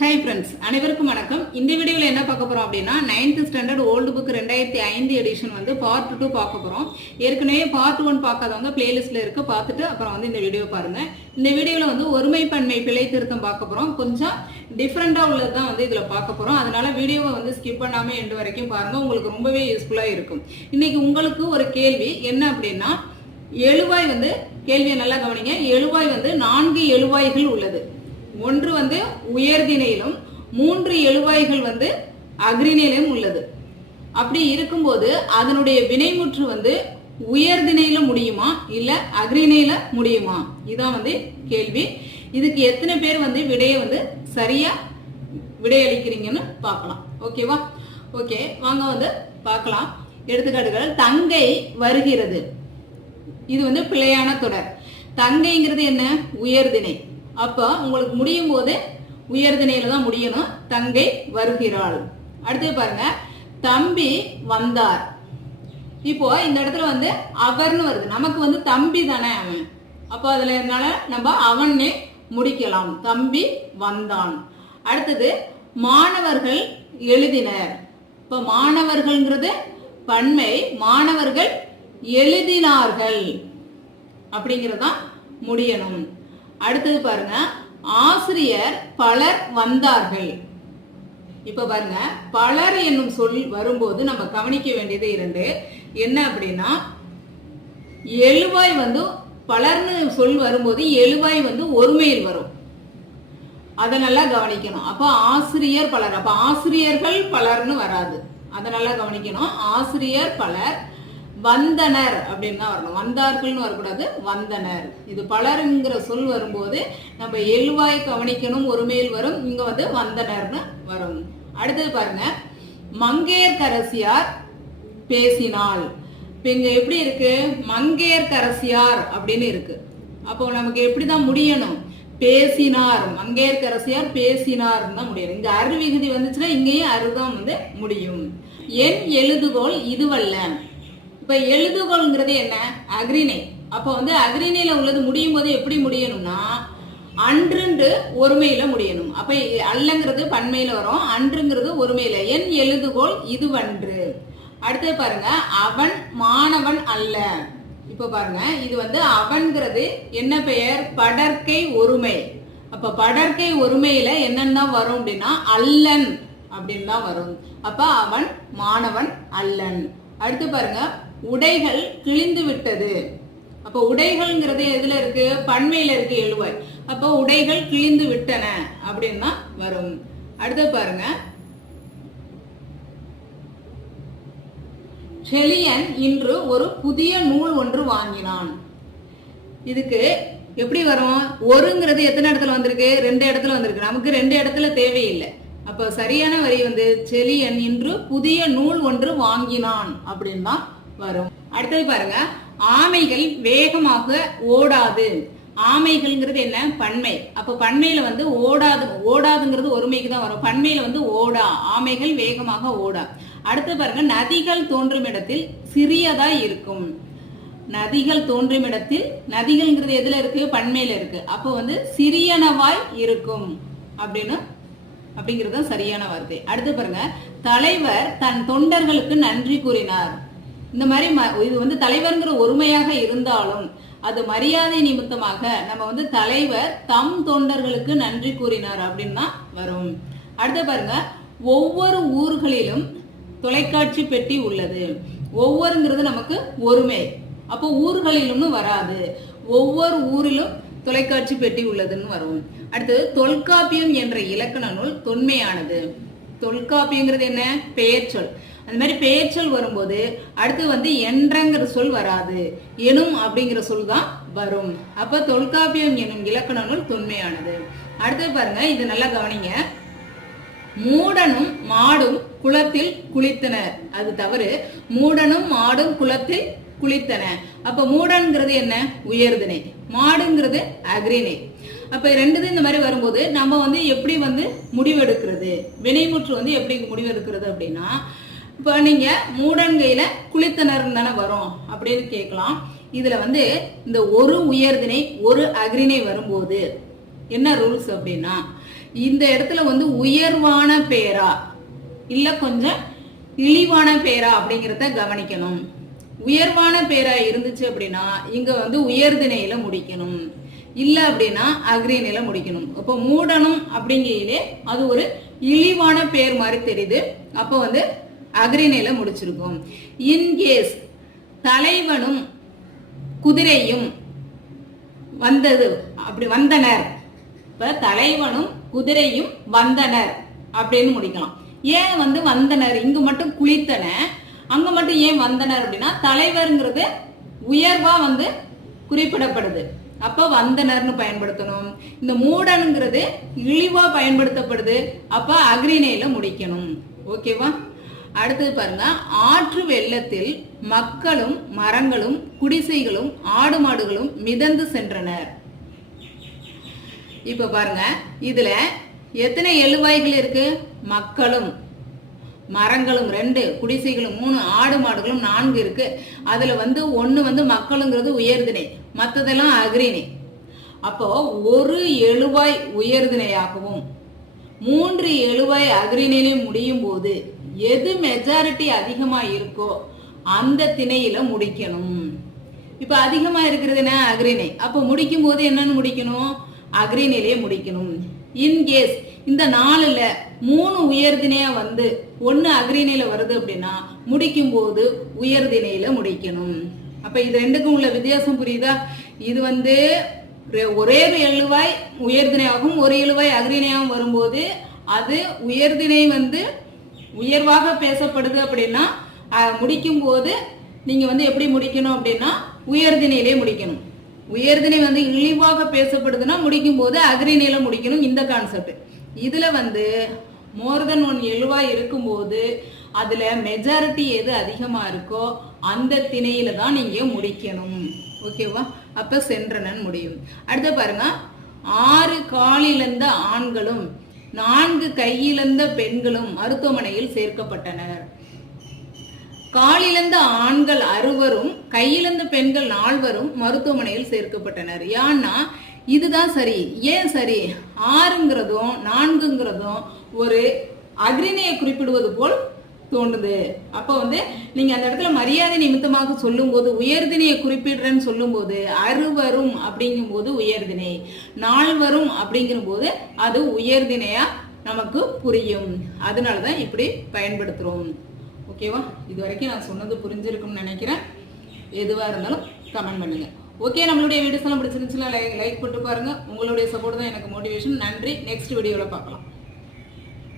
Hi friends அனைவருக்கும் வணக்கம். இந்த வீடியோவில் என்ன பார்க்க போகிறோம் அப்படின்னா நைன்த் ஸ்டாண்டர்ட் ஓல்டு புக் ரெண்டாயிரத்தி ஐந்து எடிஷன் வந்து பார்ட் டூ பார்க்க போகிறோம் ஏற்கனவே பார்ட் ஒன் பார்க்காதவங்க பிளேலிஸ்ட்டில் இருக்க பார்த்துட்டு அப்புறம் வந்து இந்த வீடியோ பாருங்கள் இந்த வீடியோவில் வந்து ஒருமை பன்மை பிழை திருத்தம் பார்க்க போகிறோம் கொஞ்சம் டிஃப்ரெண்ட்டாக உள்ளது தான் வந்து இதில் பார்க்க போகிறோம் அதனால வீடியோவை வந்து ஸ்கிப் பண்ணாமல் எண்டு வரைக்கும் பாருங்கள் உங்களுக்கு ரொம்பவே யூஸ்ஃபுல்லாக இருக்கும். இன்றைக்கி உங்களுக்கு ஒரு கேள்வி என்ன அப்படின்னா எழுவாய் வந்து கேள்வியை நல்லா கவனிங்க. எழுவாய் வந்து நான்கு எழுவாய்கள் உள்ளது. ஒன்று வந்து உயர்திணையிலும் மூன்று எழுவாய்கள் வந்து அக்ரிணையிலும் உள்ளது. அப்படி இருக்கும்போது அதனுடைய வினைமுற்று வந்து உயர்தினையில முடியுமா இல்ல அக்ரிணையில முடியுமா? இதான் வந்து கேள்வி. இதுக்கு எத்தனை பேர் வந்து விடையை வந்து சரியா விடையளிக்கிறீங்கன்னு பார்க்கலாம். ஓகேவா ஓகே வாங்க வந்து பார்க்கலாம். எடுத்துக்காட்டுகள் தங்கை வருகிறது. இது வந்து பிழையான தொடர். தங்கைங்கிறது என்ன? உயர்திணை. அப்போ உங்களுக்கு முடியும் போது உயர்திணையில தான் முடியணும். தங்கை வருகிறாள். அடுத்து பாருங்க தம்பி வந்தார். இப்போ இந்த இடத்துல வந்து அவர்னு வருது. நமக்கு வந்து தம்பி தானே அவன். அப்போ அதுல இருந்தால நம்ம அவனே முடிக்கலாம். தம்பி வந்தான். அடுத்தது மாணவர்கள் எழுதினர். இப்போ மாணவர்கள்ங்கிறது பன்மை. மாணவர்கள் எழுதினார்கள். அப்படிங்கறதான் முடியணும். அடுத்தது பாருங்க ஆசிரியர் பலர் வந்தார்கள். இப்ப பாருங்க பலர் என்னும் சொல் வரும்போது நம்ம கவனிக்க வேண்டியது இரண்டு. என்ன அப்படின்னா எழுவாய் வந்து பலர்னு சொல் வரும்போது எழுவாய் வந்து ஒருமையில் வரும். அதை நல்லா கவனிக்கணும். அப்போ ஆசிரியர் பலர் அப்ப ஆசிரியர்கள் பலர்னு வராது. அதை நல்லா கவனிக்கணும். ஆசிரியர் பலர் வந்தனர் அப்படின்னு தான் வரணும். வந்தார்கள்னு வரக்கூடாது வந்தனர். இது பலருங்கிற சொல் வரும்போது நம்ம எழுவாய் கவனிக்கணும் ஒருமையில் வரும் இங்க வந்து வந்தனர்னு வரும். அடுத்தது பாருங்க மங்கையர்கரசியார் பேசினாள். இப்ப இங்க எப்படி இருக்கு? மங்கையர்கரசியார் அப்படின்னு இருக்கு. அப்போ நமக்கு எப்படிதான் முடியணும்? பேசினார். மங்கையர்கரசியார் பேசினார் தான் முடியும் இங்க அரு விகுதி வந்துச்சுன்னா இங்கேயும் அருதான் வந்து முடியும். என் எழுதுகோள் இதுவல்ல. இப்போ எழுதுகோள்ங்கிறது என்ன? அக்ரிணை அப்போ வந்து அக்ரிணையில் உள்ளது முடியும் போது எப்படி முடியணும்னா அன்றுன்று ஒருமையில முடியணும். அப்ப அல்லங்கிறது பன்மையில வரும் அன்றுங்கிறது ஒருமையில. என் எழுதுகோள் இதுவன்று. அடுத்து பாருங்க அவன் மாணவன் அல்ல. இப்ப பாருங்க இது வந்து அவன்கிறது என்ன பெயர்? படற்கை ஒருமை. அப்ப படற்கை ஒருமையில என்னன்னு தான் வரும் அப்படின்னா அல்லன் அப்படின்னு தான் வரும். அப்ப அவன் மாணவன் அல்லன். அடுத்து பாருங்க உடைகள் கிழிந்து விட்டது. அப்ப உடைகள்ங்கிறது எதுல இருக்கு? பண்மையில இருக்கு எழுவாய். அப்ப உடைகள் கிழிந்து விட்டன அப்படின்னா வரும். அடுத்து பாருங்க. செலியன் இன்று ஒரு புதிய நூல் ஒன்று வாங்கினான். இதுக்கு எப்படி வரும்? ஒருங்கிறது எத்தனை இடத்துல வந்திருக்கு? ரெண்டு இடத்துல வந்திருக்கு. நமக்கு ரெண்டு இடத்துல தேவையில்லை. அப்போ சரியான வரி வந்து செலியன் இன்று புதிய நூல் ஒன்று வாங்கினான் அப்படின்னா வரும். அடுத்தது பாருங்க ஆமைகள் வேகமாக ஓடாது. ஆமைகள்ங்கிறது என்ன? பண்மை அப்ப பண்மையில வந்து ஓடாது ஓடாதுங்கிறது ஒருமைக்கு தான் வரும். பண்மையில வந்து ஓடா ஆமைகள் வேகமாக ஓடா. அடுத்து பாருங்க நதிகள் தோன்றும் இடத்தில் சிறியதா இருக்கும். நதிகள் தோன்றும் இடத்தில் நதிகள்ங்கிறது எதுல இருக்கு? பண்மையில இருக்கு. அப்போ வந்து சிறியனவாய் இருக்கும் அப்படின்னு அப்படிங்கிறது சரியான வார்த்தை. அடுத்து பாருங்க தலைவர் தன் தொண்டர்களுக்கு நன்றி கூறினார். இந்த மாதிரி இது வந்து தலைவர்ங்கிற ஒருமையாக இருந்தாலும் அது மரியாதை நிமித்தமாக நம்ம வந்து தலைவர் தம் தொண்டர்களுக்கு நன்றி கூறினார் அப்படின்னு தான் வரும். அடுத்து பாருங்க ஒவ்வொரு ஊர்களிலும் தொலைக்காட்சி பெட்டி உள்ளது. ஒவ்வொருங்கிறது நமக்கு ஒருமை. அப்போ ஊர்களிலும்னு வராது. ஒவ்வொரு ஊரிலும் தொலைக்காட்சி பெட்டி உள்ளதுன்னு வரும். அடுத்தது தொல்காப்பியம் என்ற இலக்கண நூல் தொன்மையானது. தொல்காப்பியங்கிறது என்ன? பெயர் சொல் அந்த மாதிரி பெயர்ச்சொல் வரும்போது அடுத்து வந்து என்றங்கிற சொல் வராது. எனும் அப்படிங்கிற சொல் தான் வரும். அப்ப தொல்காப்பியம் எனும் இலக்கண நூல் தொன்மையானது. அடுத்து பாருங்க இது நல்லா கவனிங்க. மூடனும் மாடும் குளத்தில் குளித்தனர் அது தவறு. மூடனும் மாடும் குளத்தில் குளித்தன. அப்ப மூடன்கிறது என்ன? உயர்திணை. மாடுங்கிறது அக்ரிணை அப்ப ரெண்டு இந்த மாதிரி வரும்போது நம்ம வந்து எப்படி வந்து முடிவெடுக்கிறது? வினைமுற்று வந்து எப்படி முடிவெடுக்கிறது அப்படின்னா இப்போ நீங்க மூடன்கையில குளித்தனர் தானே வரும் அப்படின்னு கேட்கலாம். இதுல வந்து இந்த ஒரு உயர்திணை ஒரு அக்ரிணை வரும்போது என்ன ரூல்ஸ் அப்படின்னா இந்த இடத்துல வந்து உயர்வான பேரா இல்ல கொஞ்சம் இழிவான பேரா அப்படிங்கிறத கவனிக்கணும். உயர்வான பேரா இருந்துச்சு அப்படின்னா இங்க வந்து உயர்திணையில முடிக்கணும். இல்ல அப்படின்னா அக்ரிணையில முடிக்கணும். அப்போ மூடணும் அப்படிங்கையிலே அது ஒரு இழிவான பேர் மாதிரி தெரியுது. அப்போ வந்து அக்ரிணையில முடிச்சிருக்கும். இன்கேஸ் தலைவனும் குதிரையும் வந்தது அப்படி வந்தனர். இப்ப தலைவனும் குதிரையும் வந்தனர் அப்படின்னு முடிக்கலாம். ஏன் வந்து வந்தனர்? இங்கு மட்டும் குளித்தன. அங்க மட்டும் ஏன் வந்தனர் அப்படின்னா தலைவர்ங்கிறது உயர்வா வந்து குறிப்பிடப்படுது. அப்ப வந்தனர்னு பயன்படுத்தணும். இந்த மூடனுங்கிறது இழிவா பயன்படுத்தப்படுது. அப்ப அக்ரிணையில முடிக்கணும். ஓகேவா? அடுத்தது பாருங்க ஆற்று வெள்ளத்தில் மக்களும் மரங்களும் குடிசைகளும் ஆடு மாடுகளும் மிதந்து சென்றனர். இப்ப பாருங்க இதுல எத்தனை எழுவாய்கள் இருக்கு? மக்களும் மரங்களும் ரெண்டு குடிசைகளும் மூணு ஆடு மாடுகளும் நான்கு இருக்கு. அதுல வந்து ஒன்று வந்து மக்களுங்கிறது உயர்திணை மத்ததெல்லாம் அக்ரிணை அப்போ ஒரு எழுவாய் உயர்திணையாகவும் மூன்று எழுவாய் அக்ரிணையிலும் முடியும் போது எது மெஜாரிட்டி அதிகமா இருக்கோ அந்த திணையில முடிக்கணும். இப்ப அதிகமா இருக்கிறது என்ன? அக்ரிணை அப்ப முடிக்கும் போது என்னன்னு முடிக்கணும்? அக்ரிணையிலே முடிக்கணும். இன்கேஸ் இந்த நாளில் மூணு உயர்தினையா வந்து ஒன்னு அக்ரிணையில வருது அப்படின்னா முடிக்கும் போது உயர்தினையில முடிக்கணும். அப்ப இது ரெண்டுக்கும் உள்ள வித்தியாசம் புரியுதா? இது வந்து ஒரே ஒரு எழுவாய் உயர்தினையாகவும் ஒரு எழுவாய் அக்ரிணையாகவும் வரும்போது அது உயர்தினை வந்து உயர்வாக பேசப்படுது அப்படின்னா முடிக்கும் போது நீங்க வந்து எப்படி முடிக்கணும் அப்படின்னா உயர்தினையிலே முடிக்கணும். உயர்தினை வந்து இழிவாக பேசப்படுதுன்னா முடிக்கும் போது அக்ரிணையில முடிக்கணும் இந்த கான்செப்ட் இதுல வந்து மோர் தென் ஒன் எழுவாய் இருக்கும்போது அதுல மெஜாரிட்டி எது அதிகமா இருக்கோ அந்த திணையில தான் நீங்க முடிக்கணும். ஓகேவா அப்ப சென்றனன் முடியும். அடுத்து பாருங்க. ஆறு காலிழந்த ஆண்களும் நான்கு கையிழந்த பெண்களும் மருத்துவமனையில் சேர்க்கப்பட்டனர். காலிழந்த ஆண்கள் அறுவரும் கையிழந்த பெண்கள் நால்வரும் மருத்துவமனையில் சேர்க்கப்பட்டனர். ஏன்னா இதுதான் சரி. ஏன் சரி? ஆறுங்கிறதும் நான்குங்கிறதும் ஒரு அக்ரிணையை குறிப்பிடுவது போல் தோணுது அப்போ வந்து நீங்க அந்த இடத்துல மரியாதை நிமித்தமாக சொல்லும்போது உயர்தினையை குறிப்பிடுறேன்னு சொல்லும்போது அறுவரும் அப்படிங்கும்போது உயர்திணை நால்வரும் அப்படிங்கிற போது அது உயர்தினையா நமக்கு புரியும். அதனாலதான் இப்படி பயன்படுத்துறோம். ஓகேவா? இது வரைக்கும் நான் சொன்னது புரிஞ்சிருக்கும்னு நினைக்கிறேன். எதுவாக இருந்தாலும் கமெண்ட் பண்ணுங்க. ஓகே நம்மளுடைய வீடியோஸ் எல்லாம் பிடிச்சிருந்துச்சுன்னா லைக் லைக் போட்டு பாருங்க. உங்களுடைய சப்போர்ட் தான் எனக்கு மோட்டிவேஷன் நன்றி. நெக்ஸ்ட் வீடியோவில் பார்க்கலாம்.